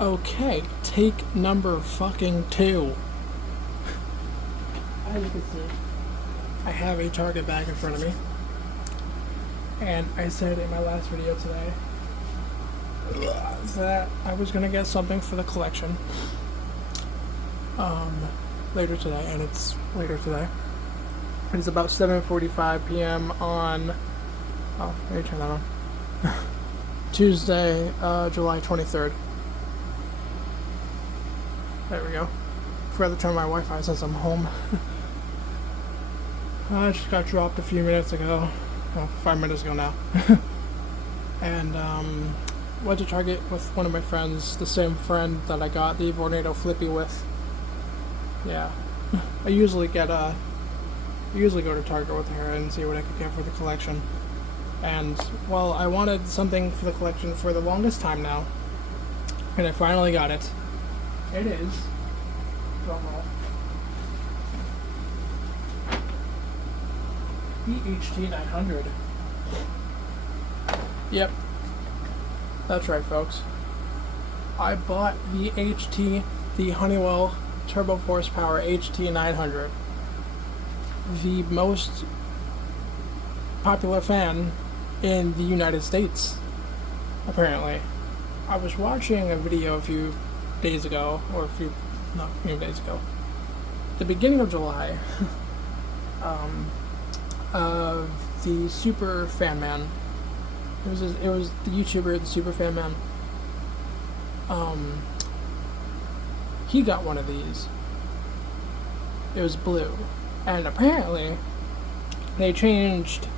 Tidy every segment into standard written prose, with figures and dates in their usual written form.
Okay, take number fucking 2. As you can see, I have a Target bag in front of me. And I said in my last video today that I was gonna get something for the collection later today, and it's later today. It's about 7:45 p.m. on, oh, let me turn that on. Tuesday, July 23rd. There we go. Forgot to turn my Wi-Fi since I'm home. I just got dropped a few minutes ago. Well, 5 minutes ago now. And went to Target with one of my friends, the same friend that I got the Vornado Flippy with. Yeah. I usually go to Target with her and see what I could get for the collection. And, well, I wanted something for the collection for the longest time now. And I finally got it. It is, drumroll, the ht900. Yep, that's right, folks. I bought the Honeywell Turbo Force Power ht900, the most popular fan in the United States, apparently. I was watching a video a few days ago, or a few days ago, the beginning of July, of the Super Fan Man. It was the YouTuber, the Super Fan Man. He got one of these. It was blue, and apparently they changed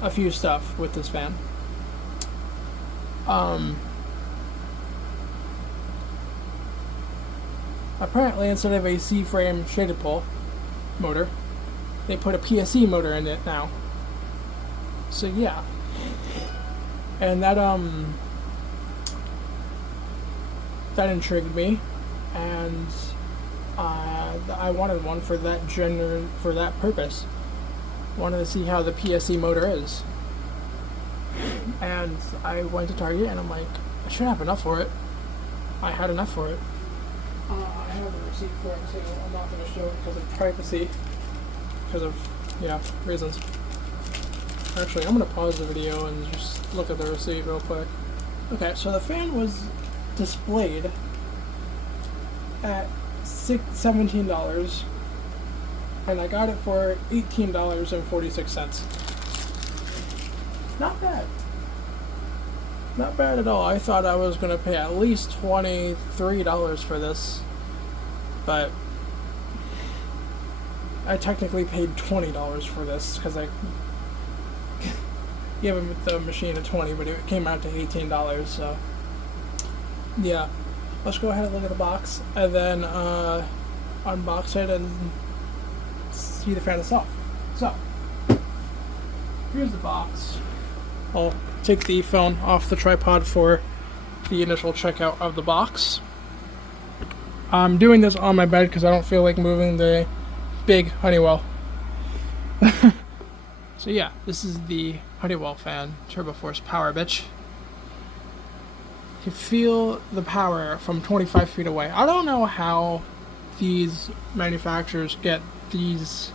a few stuff with this fan. Apparently, instead of a C-frame shaded pole motor, they put a PSE motor in it now. So yeah, and that intrigued me, and I wanted one for that purpose. Wanted to see how the PSE motor is, and I went to Target, and I'm like, I should have enough for it. I had enough for it. I have a receipt for it, so I'm not going to show it because of privacy, because of, reasons. Actually, I'm going to pause the video and just look at the receipt real quick. Okay, so the fan was displayed at $17, and I got it for $18.46. Not bad. Not bad at all. I thought I was going to pay at least $23 for this, but I technically paid $20 for this because I gave him the machine at $20, but it came out to $18, so yeah. Let's go ahead and look at the box, and then unbox it and see the fan itself. So, here's the box. I'll take the phone off the tripod for the initial checkout of the box. I'm doing this on my bed because I don't feel like moving the big Honeywell. So yeah, this is the Honeywell fan, Turbo Force Power bitch. You can feel the power from 25 feet away. I don't know how these manufacturers get these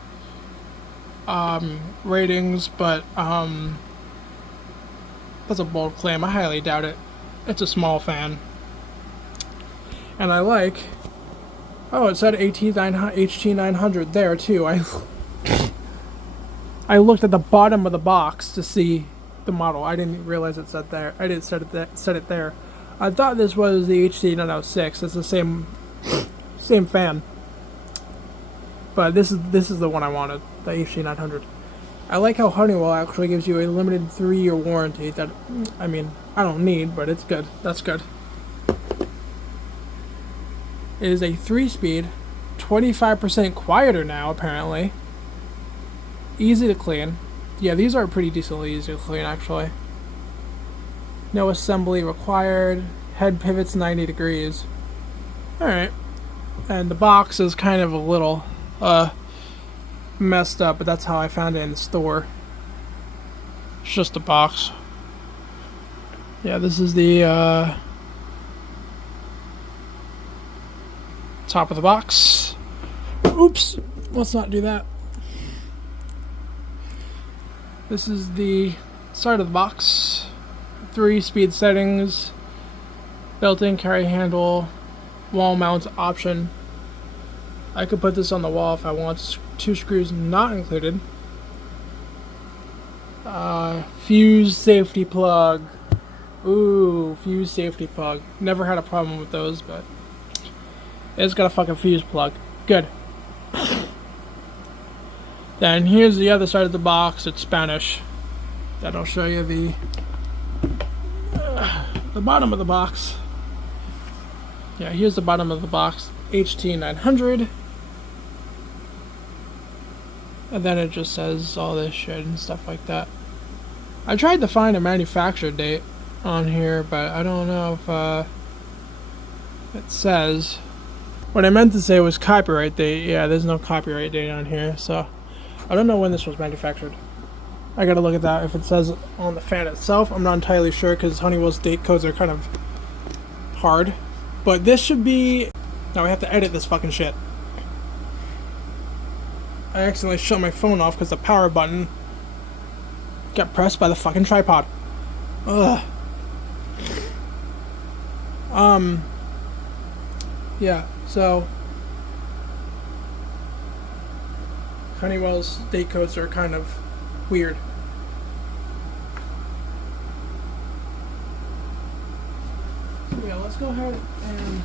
ratings, but that's a bold claim. I highly doubt it. It's a small fan. And I like... Oh, it said ht900 there, too. I looked at the bottom of the box to see the model. I didn't realize it said there. I didn't set it there. I thought this was the ht906. It's the same fan. But this is the one I wanted, the ht900. I like how Honeywell actually gives you a limited 3-year warranty that, I mean, I don't need, but it's good. That's good. It is a 3-speed, 25% quieter now, apparently. Easy to clean. Yeah, these are pretty decently easy to clean, actually. No assembly required. Head pivots 90 degrees. Alright. And the box is kind of a little messed up, but that's how I found it in the store. It's just a box. Yeah, this is the top of the box. Oops, let's not do that. This is the side of the box. 3 speed settings, built-in carry handle, wall mount option. I could put this on the wall if I want. 2 screws not included. Fuse safety plug. Ooh, fuse safety plug. Never had a problem with those, but it's got a fucking fuse plug. Good. Then here's the other side of the box. It's Spanish. Then I'll show you the bottom of the box. Yeah, here's the bottom of the box. ht900. And then it just says all this shit and stuff like that. I tried to find a manufacture date on here, but I don't know if it says. What I meant to say was copyright date. Yeah, there's no copyright date on here, so I don't know when this was manufactured. I gotta look at that. If it says on the fan itself, I'm not entirely sure because Honeywell's date codes are kind of hard. But this should be... Now I have to edit this fucking shit. I accidentally shut my phone off because the power button got pressed by the fucking tripod. Ugh. Yeah, so Honeywell's date codes are kind of weird. So yeah, let's go ahead and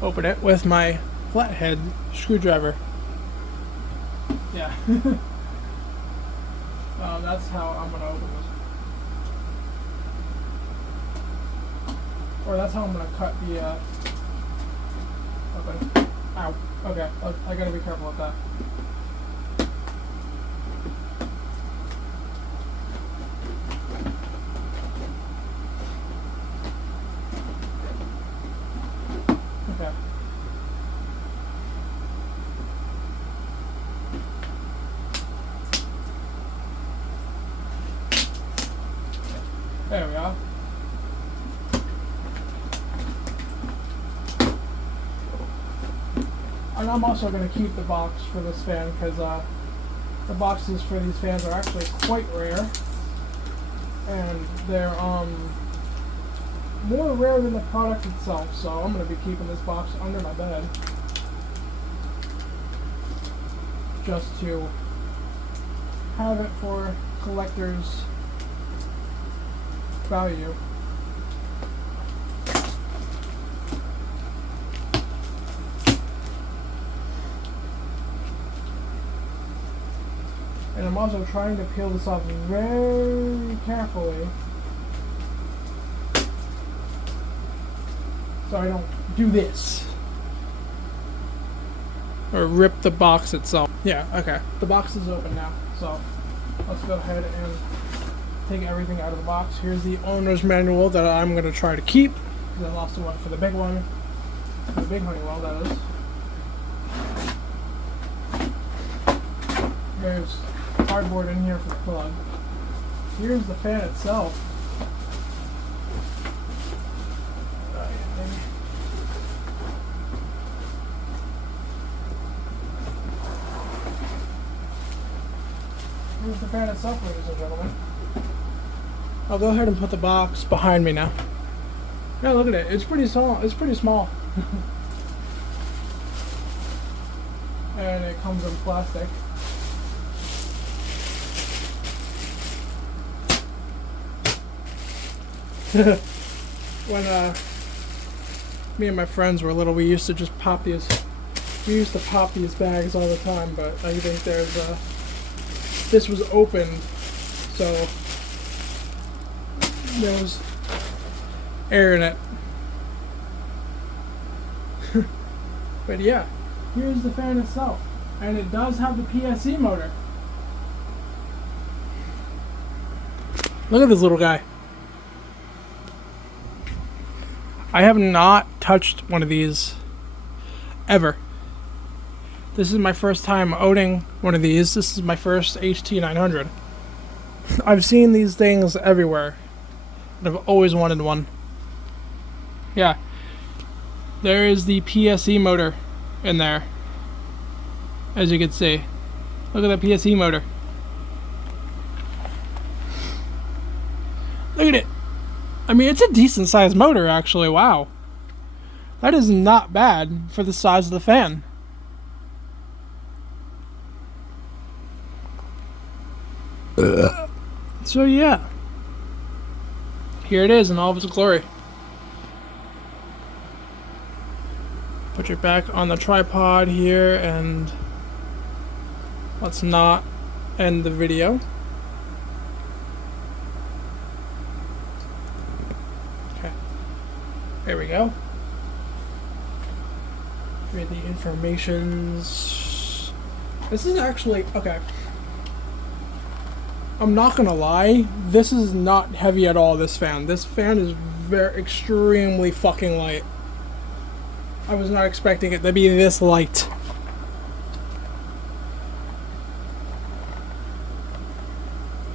open it with my flathead screwdriver. Yeah. That's how I'm gonna open this. Or that's how I'm gonna cut the open. Ow. Okay, I gotta be careful with that. Okay. There we are. And I'm also going to keep the box for this fan because the boxes for these fans are actually quite rare. And they're more rare than the product itself, so I'm going to be keeping this box under my bed. Just to have it for collectors' value. And I'm also trying to peel this off very carefully so I don't do this or rip the box itself. Yeah, okay. The box is open now, so let's go ahead and take everything out of the box. Here's the owner's manual that I'm going to try to keep because I lost the one for the big one. The big Honeywell, that is. There's cardboard in here for the plug. Here's the fan itself. Here's the fan itself, ladies and gentlemen. I'll go ahead and put the box behind me now. Yeah, look at it. It's pretty small. It's pretty small. And it comes in plastic. When me and my friends were little, we used to just pop these. We used to pop these bags all the time, but I think there's this was opened, so there was air in it. But yeah, here's the fan itself, and it does have the PSE motor. Look at this little guy. I have not touched one of these ever. This is my first time owning one of these. This is my first ht900. I've seen these things everywhere, and I've always wanted one. Yeah, There is the PSE motor in there, as you can see. Look at that PSE motor. Look at it. I mean, it's a decent sized motor, actually. Wow. That is not bad for the size of the fan. So yeah, here it is in all of its glory. Put your back on the tripod here, and let's not end the video. Okay, there we go. Read the informations. This is actually okay. I'm not gonna lie, this is not heavy at all, this fan. This fan is extremely fucking light. I was not expecting it to be this light.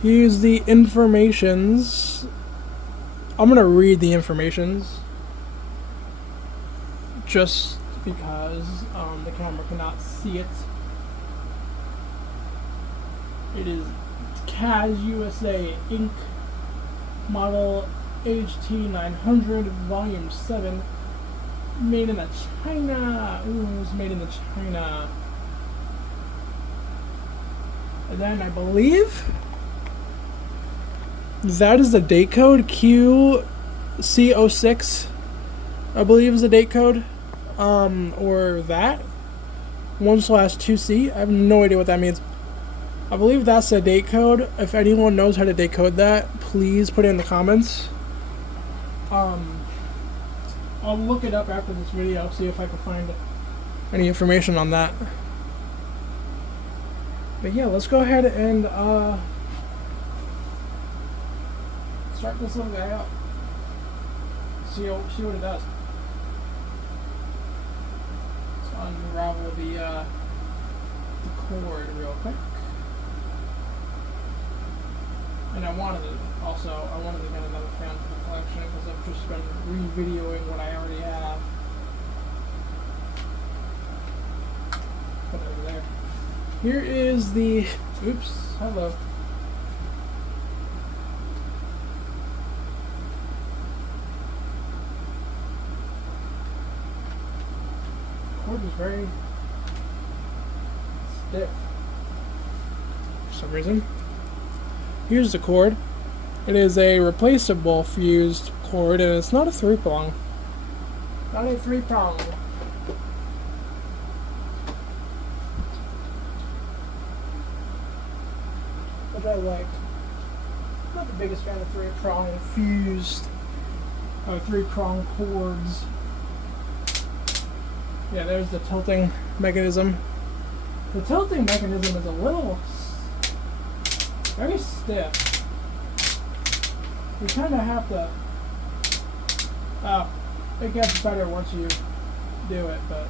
Here's the informations. I'm gonna read the informations. Just because the camera cannot see it. It is CAS USA Inc. Model ht900 Volume 7, made in China. Ooh, it was made in China. And then I believe that is the date code, QC06. I believe is the date code, or that 1/2C. I have no idea what that means. I believe that's the date code. If anyone knows how to decode that, please put it in the comments. I'll look it up after this video, see if I can find any information on that. But yeah, let's go ahead and start this little guy up. See what it does. Let's unravel the cord real quick. And I wanted to get another fan for the collection because I've just been re-videoing what I already have. Put it over there. Here is the, oops, hello. The cord is very stiff for some reason. Here's the cord. It is a replaceable fused cord, and it's not a 3-prong. Not a 3-prong. Which I like. Not the biggest fan of 3-prong fused, 3-prong cords. Yeah, there's the tilting mechanism. The tilting mechanism is a little very stiff. You kind of have to. It gets better once you do it, but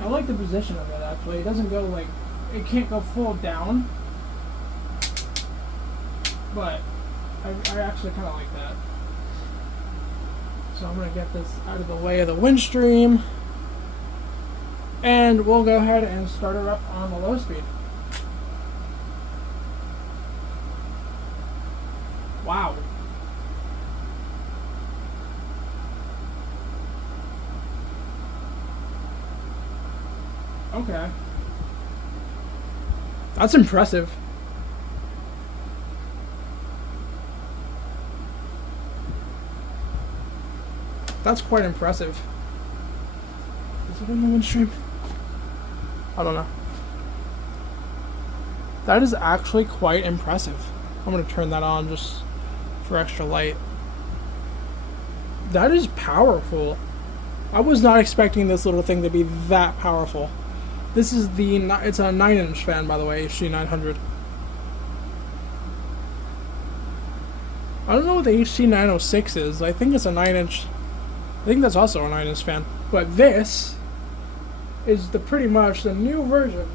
I like the position of it actually. It doesn't go like, it can't go full down, but I actually kind of like that. So I'm going to get this out of the way of the wind stream, and we'll go ahead and start her up on the low speed. Wow. Okay. That's impressive. That's quite impressive. Is it in the wind stream? I don't know. That is actually quite impressive. I'm going to turn that on just for extra light. That is powerful. I was not expecting this little thing to be that powerful. This is it's a 9-inch fan, by the way, ht900. I don't know what the ht906 is. I think it's a 9-inch. I think that's also a 9-inch fan. But this is pretty much the new version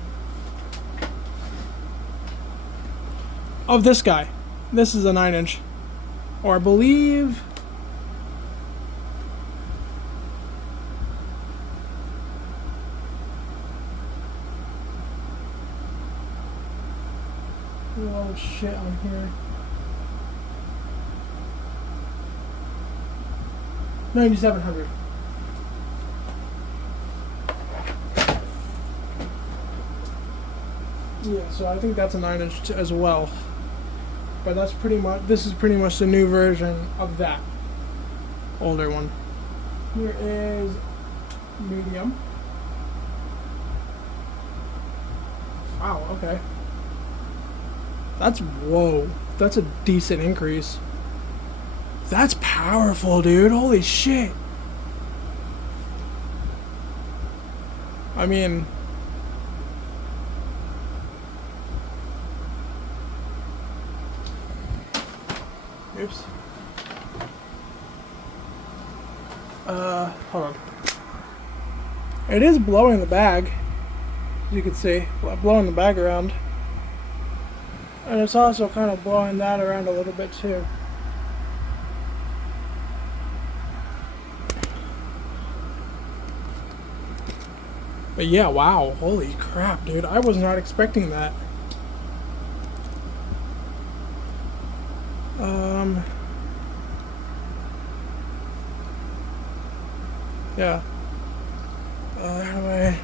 of this guy. This is a 9-inch. Or I believe shit on here. 9,700. Yeah, so I think that's a 9-inch as well. But that's pretty much, this is pretty much the new version of that older one. Here is medium. Wow, okay. Whoa, that's a decent increase. That's powerful, dude. Holy shit. I mean, oops. Hold on. It is blowing the bag, as you can see, blowing the bag around. And it's also kind of blowing that around a little bit too. But yeah, wow, holy crap, dude. I was not expecting that. Yeah. How do I...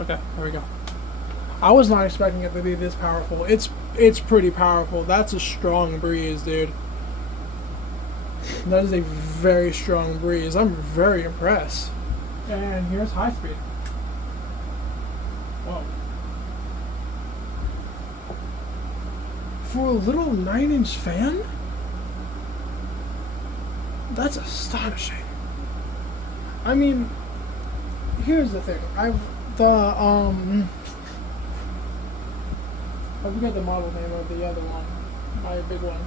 Okay, there we go. I was not expecting it to be this powerful. It's pretty powerful. That's a strong breeze, dude. That is a very strong breeze. I'm very impressed. And here's high speed. Whoa. For a little 9-inch fan? That's astonishing. I mean, here's the thing. I forget the model name of the other one. My big one.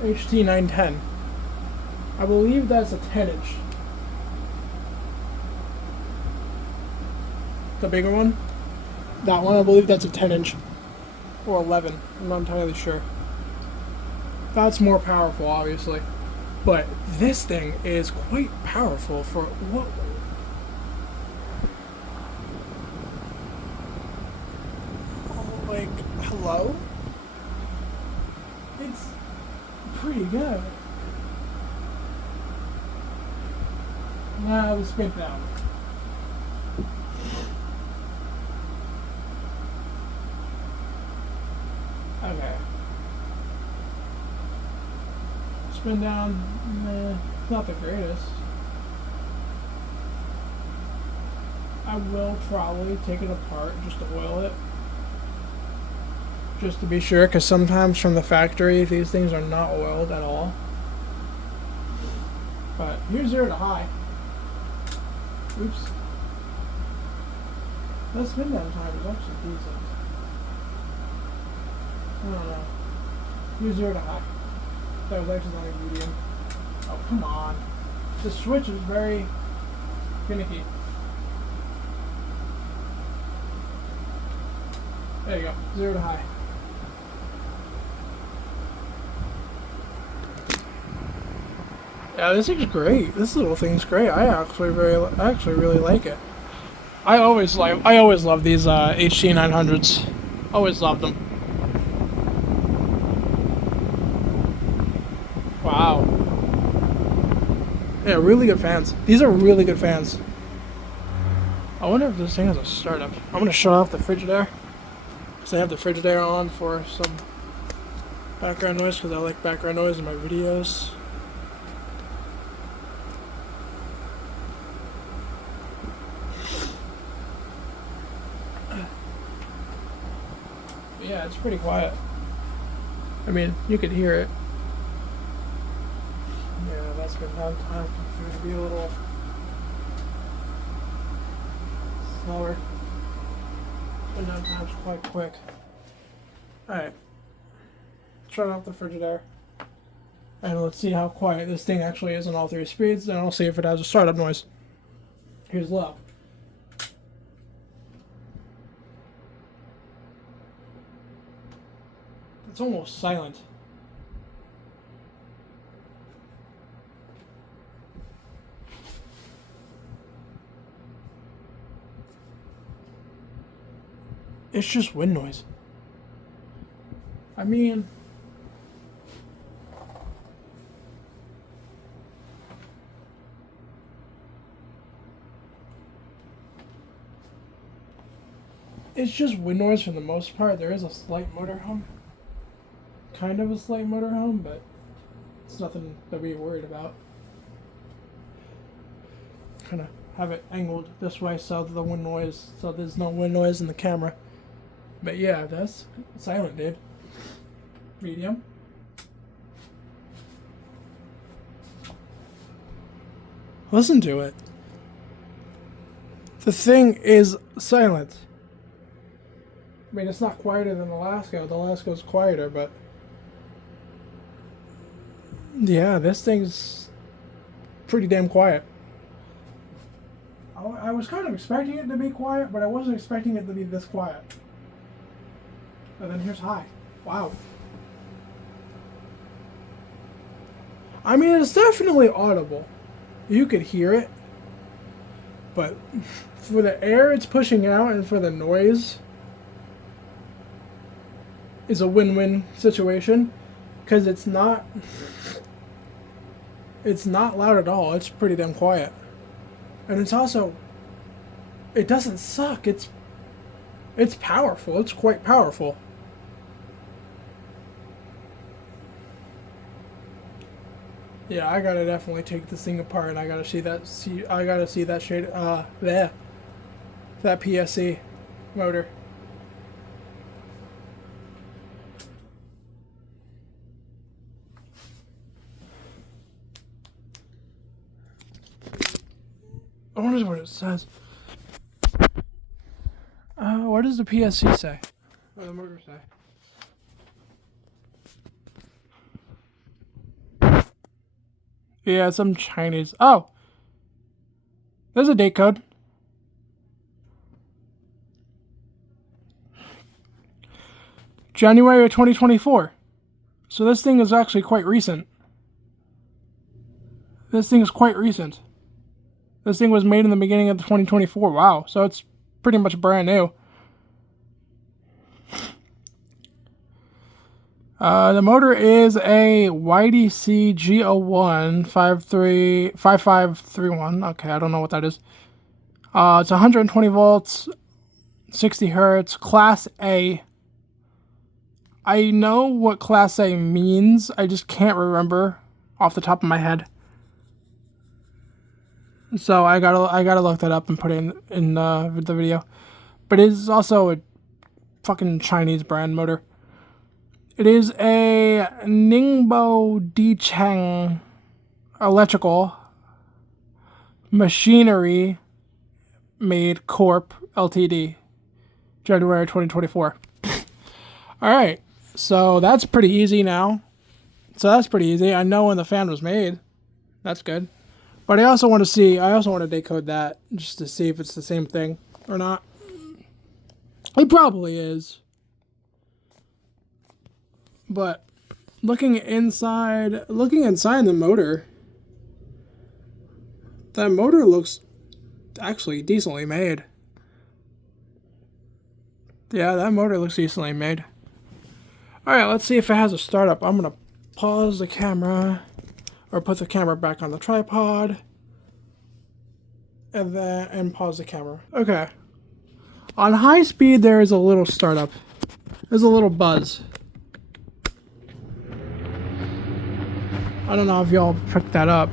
ht900. I believe that's a 10-inch. The bigger one? That one, I believe that's a 10-inch. Or 11. I'm not entirely sure. That's more powerful, obviously. But this thing is quite powerful for what? Like, hello? It's pretty good. Now, let's spin down. Okay. Spin down, not the greatest. I will probably take it apart just to oil it. Just to be sure, because sometimes from the factory, these things are not oiled at all. But here's 0 to high. Oops. That spin down time is actually decent. I don't know. Here's 0 to high. That was actually not a medium. Oh, come on. The switch is very finicky. There you go. 0 to high. Yeah, this thing's great. This little thing's great. I actually really like it. I always love these ht900s. Always loved them. Wow. Yeah, really good fans. These are really good fans. I wonder if this thing has a startup. I'm gonna shut off the Frigidaire, because I have the Frigidaire on for some background noise, because I like background noise in my videos. But yeah, it's pretty quiet. I mean, you could hear it. Yeah, that's been downtime. It's going to be a little slower. But downtime's quite quick. Alright. Turn off the Frigidaire. And let's see how quiet this thing actually is on all 3 speeds, and I'll see if it has a startup noise. Here's low. It's almost silent. It's just wind noise. I mean, it's just wind noise for the most part. There is a slight motor hum. Kind of a slight motor hum, but it's nothing to be worried about. Kind of have it angled this way so the wind noise, so there's no wind noise in the camera. But yeah, that's silent, dude. Medium. Listen to it. The thing is silent. I mean, it's not quieter than Alaska. The Alaska's quieter, but yeah, this thing's pretty damn quiet. I was kind of expecting it to be quiet, but I wasn't expecting it to be this quiet. And then here's high. Wow. I mean, it's definitely audible. You could hear it. But for the air it's pushing out and for the noise, is a win-win situation. Because it's not loud at all. It's pretty damn quiet. And it's also, it doesn't suck. It's powerful. It's quite powerful. Yeah, I gotta definitely take this thing apart, and I gotta see that shade. That PSC motor. I wonder what it says. What does the PSC say? What does the motor say? Yeah, some Chinese. Oh! There's a date code. January of 2024. So this thing is actually quite recent. This thing is quite recent. This thing was made in the beginning of 2024. Wow. So it's pretty much brand new. The motor is a YDC G01 5531. Okay, I don't know what that is. It's 120 volts, 60 hertz, Class A. I know what Class A means. I just can't remember off the top of my head. So I gotta look that up and put it in the video. But it is also a fucking Chinese brand motor. It is a Ningbo Dicheng Electrical Machinery Made Corp Ltd. January 2024. Alright, so that's pretty easy now. I know when the fan was made. That's good. But I also want to decode that just to see if it's the same thing or not. It probably is. But looking inside the motor, that motor looks actually decently made. Yeah, that motor looks decently made. Alright, let's see if it has a startup. I'm going to pause the camera, or put the camera back on the tripod, and pause the camera. Okay. On high speed, there is a little startup. There's a little buzz. I don't know if y'all picked that up.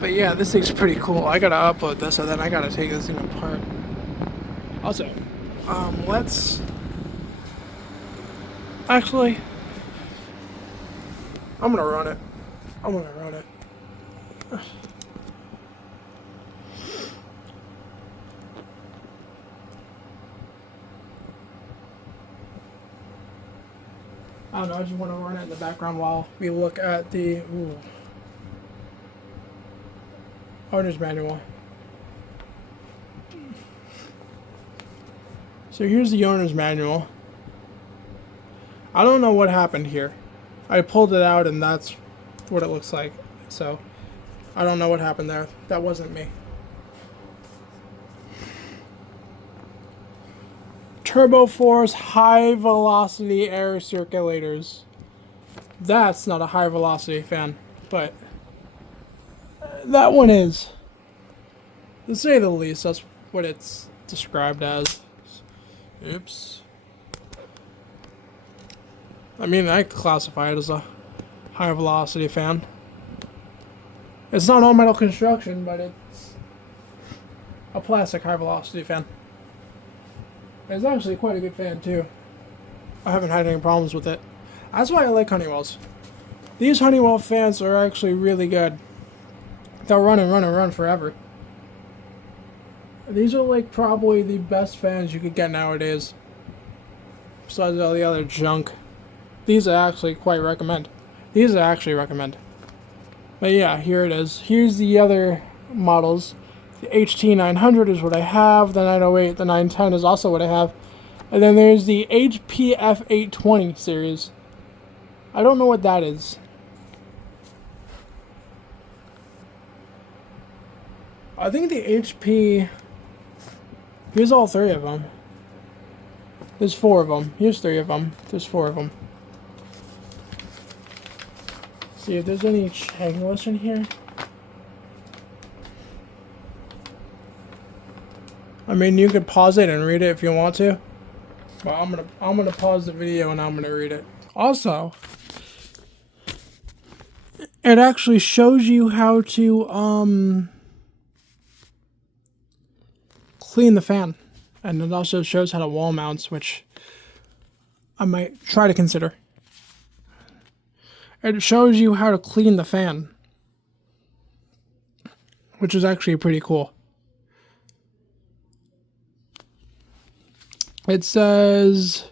But yeah, this thing's pretty cool. I gotta upload this, and then I gotta take this thing apart. Also, let's... Actually, I'm gonna run it. I don't know, I just want to run it in the background while we look at the owner's manual. So here's the owner's manual. I don't know what happened here. I pulled it out and that's what it looks like. So I don't know what happened there. That wasn't me. turbo force high velocity air circulators. That's not a high velocity fan, but that one is. To say the least, that's what it's described as. Oops. I mean, I classify it as a high velocity fan. It's not all metal construction, but it's a plastic high velocity fan. It's actually quite a good fan too. I haven't had any problems with it. That's why I like Honeywells. These Honeywell fans are actually really good. They'll run and run and run forever. These are like probably the best fans you could get nowadays. Besides all the other junk. These I actually quite recommend. These I actually recommend. But yeah, here it is. Here's the other models. The ht900 is what I have. The 908, the 910 is also what I have. And then there's the HPF820 series. I don't know what that is. I think the HP... Here's all three of them. There's four of them. Here's three of them. There's four of them. See if there's any checklist in here. I mean, you could pause it and read it if you want to. But I'm gonna pause the video and I'm gonna read it. Also, it actually shows you how to clean the fan, and it also shows how to wall mounts, which I might try to consider. It shows you how to clean the fan, which is actually pretty cool. It says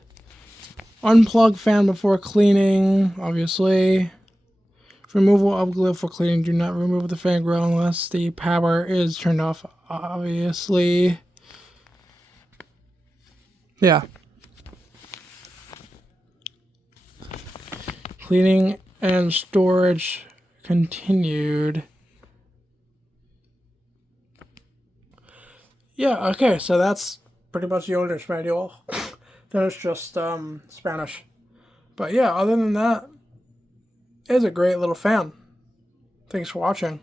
unplug fan before cleaning, obviously. Removal of glue for cleaning. Do not remove the fan grill unless the power is turned off, obviously. Yeah. Cleaning and storage continued. Yeah, okay, so that's pretty much the owner's manual. Then it's just Spanish. But yeah, other than that, it's a great little fan. Thanks for watching.